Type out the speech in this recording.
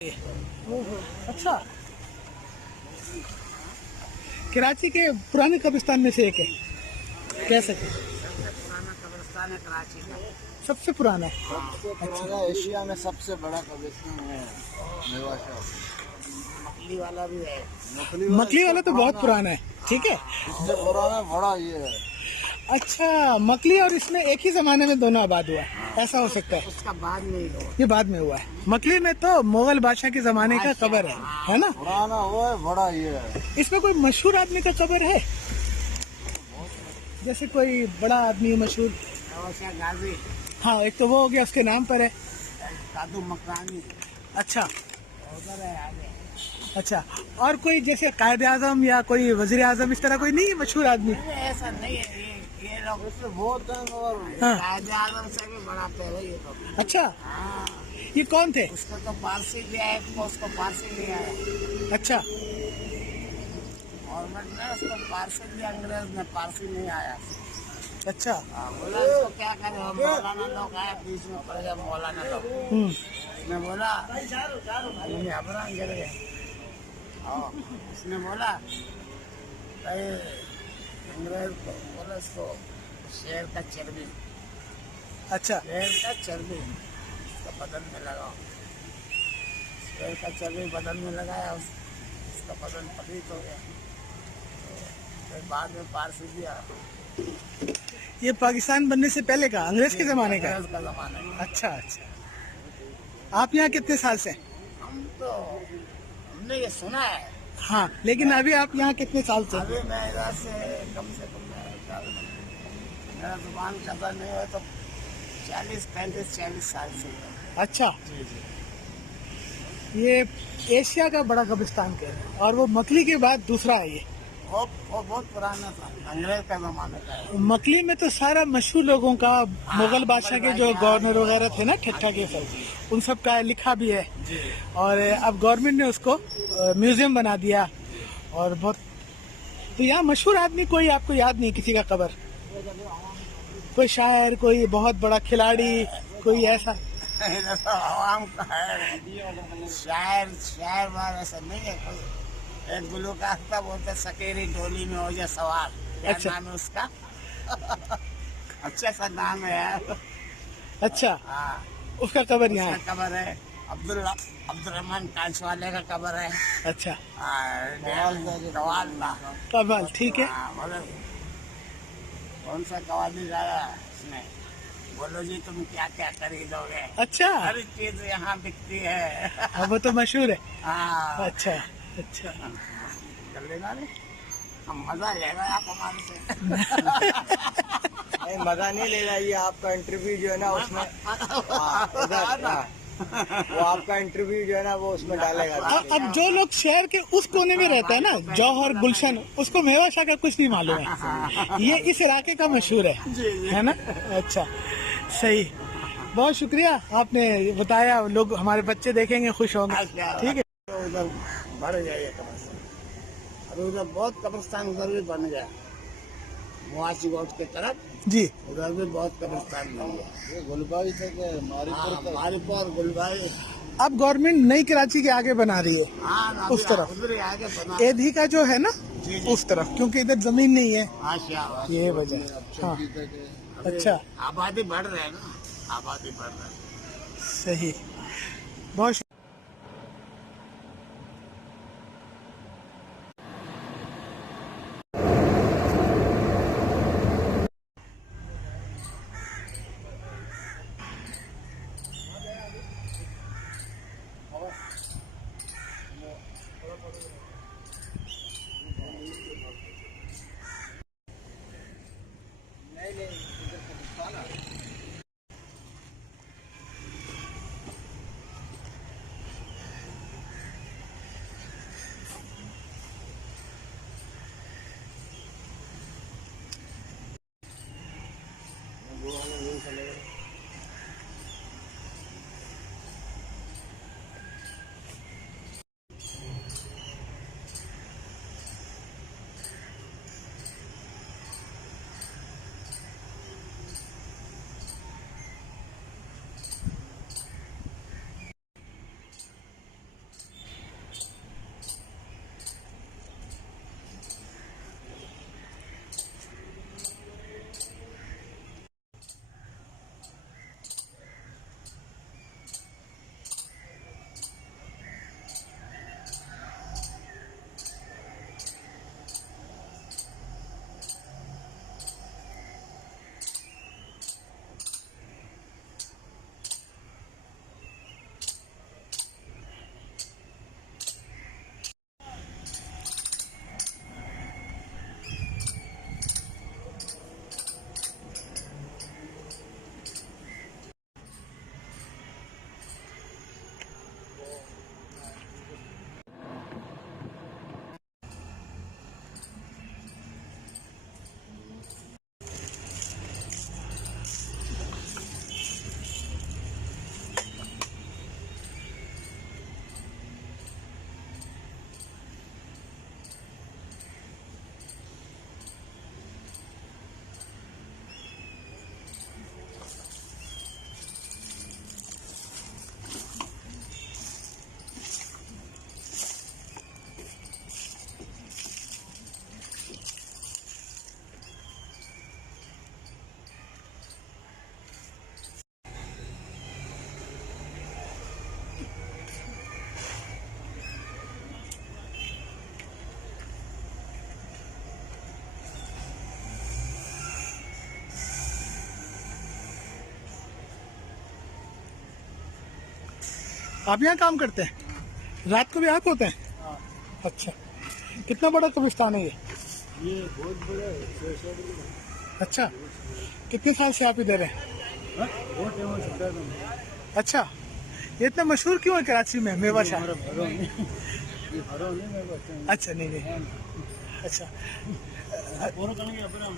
अच्छा, कराची के पुराने कब्रिस्तान में से एक है, कह सकते सबसे पुराना कब्रिस्तान है कराची का। सबसे पुराना है। सबसे पुराना एशिया में सबसे बड़ा कब्रिस्तान है मेवा शाह। मकली वाला भी है। मकली वाला तो बहुत पुराना है, ठीक है। इससे पुराना बड़ा ये है। अच्छा, मकली और इसमें एक ही जमाने में दोनों आबाद हुआ है, ऐसा हो सकता है। उसका बाद में ही हो। ये बाद में हुआ है। मकली में तो मुगल बादशाह के जमाने का कब्र है ना। पुराना वो है, बड़ा ये है। इसमें कोई मशहूर आदमी का कब्र है, जैसे कोई बड़ा आदमी मशहूर? शाह गाजी, हाँ, एक तो वो हो गया, उसके नाम पर है। कादू मकरानी अच्छा उधर है आगे। अच्छा, और कोई जैसे कायद आजम या कोई वजीर आजम इस तरह कोई नहीं है मशहूर आदमी? अरे ऐसा नहीं है, ये लोग इससे बहुत है और हाँ। कायदे आजम से भी बड़ा पहले ये लोग। अच्छा, हाँ, ये कौन थे? उसको तो पारसी दिया है, उसको पारसी दिया है। अच्छा गवर्नमेंट ने उसको पारसी दिया, अंग्रेज ने पारसी नहीं आया। अच्छा। बोला इसको क्या करें, हम मौलाना लोग आए बीच में पड़ गया, मौलाना लोग। उसने बोला ये अबराम गिर गया। उसने बोला भाई अंग्रेज को बोला इसको शेर का चर्बी, अच्छा शेर का चर्बी उसका बदन में लगाओ। शेर का चर्बी बदन में लगाया, उसका बदन पलीत हो गया। फिर बाद में पारसी दिया। ये पाकिस्तान बनने से पहले का, अंग्रेज के जमाने का है? अंग्रेज का जमाना है। अच्छा अच्छा। आप यहाँ कितने साल से? हम तो हमने ये सुना है। हाँ, लेकिन अभी आप यहाँ कितने साल से? अभी मैं इधर से कम मेरा दुकान कदर नहीं हो तो 40 साल से। अच्छा, जी जी। ये एशिया का बड़ा कब्रिस्तान कह रहे हैं, और वो मकली के बाद दूसरा है ये। वो बहुत पुराना था, अंग्रेज का जमाने का है। मकली में तो सारा मशहूर लोगों का, मुगल बादशाह के जो गवर्नर वगैरह थे ना, ठट्ठा के सब, उन सब का लिखा भी है। जी। और अब गवर्नमेंट ने उसको म्यूजियम बना दिया। और बहुत, तो यहाँ मशहूर आदमी कोई आपको याद नहीं किसी का कब्र? कोई शायर, कोई बहुत बड़ा खिलाड़ी, कोई ऐसा? इधर तो आवाम का है, शायर शायर बार ऐसा नहीं है कोई। एक गुलूकार था, बोलते सकेरी डोली में हो जाए सवार। क्या अच्छा। नाम है उसका? अच्छा सा नाम है यार। अच्छा, हाँ, उसका कब्र यहाँ है? उसका कब्र है। अब्दुल रहमान कांच वाले का कब्र है। अच्छा, कवाल था। कमाल, ठीक है। हाँ, बोलो कौन सा कवाली गाया उसने? बोलो जी तुम क्या क्या खरीदोगे, अच्छा, हर चीज यहाँ बिकती है। अब वो तो मशहूर है। हाँ, अच्छा अच्छा। कर लेना रे, हम मजा लेगा आप हमारे से। नहीं, मजा नहीं ले रहा, ये आपका इंटरव्यू जो है ना उसमें इधर वो आपका इंटरव्यू जो है ना वो उसमें डालेगा। अब जो लोग शहर के उस कोने में रहते हैं ना, जौहर गुलशन, उसको मेवा शाह का कुछ नहीं मालूम है। ये इस इलाके का मशहूर है ना? अच्छा, सही, बहुत शुक्रिया, आपने बताया। लोग, हमारे बच्चे देखेंगे, खुश होंगे। ठीक है। तो उधर बढ़ जाइए कब्रिस्तान, अभी उधर बहुत कब्रिस्तान उधर भी बन गया, मुआसी गोट की तरफ जी, उधर भी बहुत कब्रिस्तान बन गया। ये गुलबाई से मारीपुर गुलबाई। अब गवर्नमेंट नई कराची के आगे बना रही है, हाँ, उस तरफ। उधर ही आगे बना। एधी का जो है ना, जी, उस तरफ, क्योंकि इधर जमीन नहीं है, हाँ, ये वजह। हाँ, अच्छा, आबादी बढ़ रहा है ना, आबादी बढ़ रहा है। सही, बहुत आप यहाँ काम करते हैं? रात को भी आप होते हैं? अच्छा, कितना बड़ा कब्रिस्तान है ये? बहुत बड़ा है, 600 अच्छा, कितने साल से आप इधर हैं? बहुत फेमस है। अच्छा, ये इतना मशहूर क्यों है कराची में मेवा शाह? ये भरो नहीं मैं बच्चा अच्छा, नहीं नहीं, अच्छा। और करेंगे अपना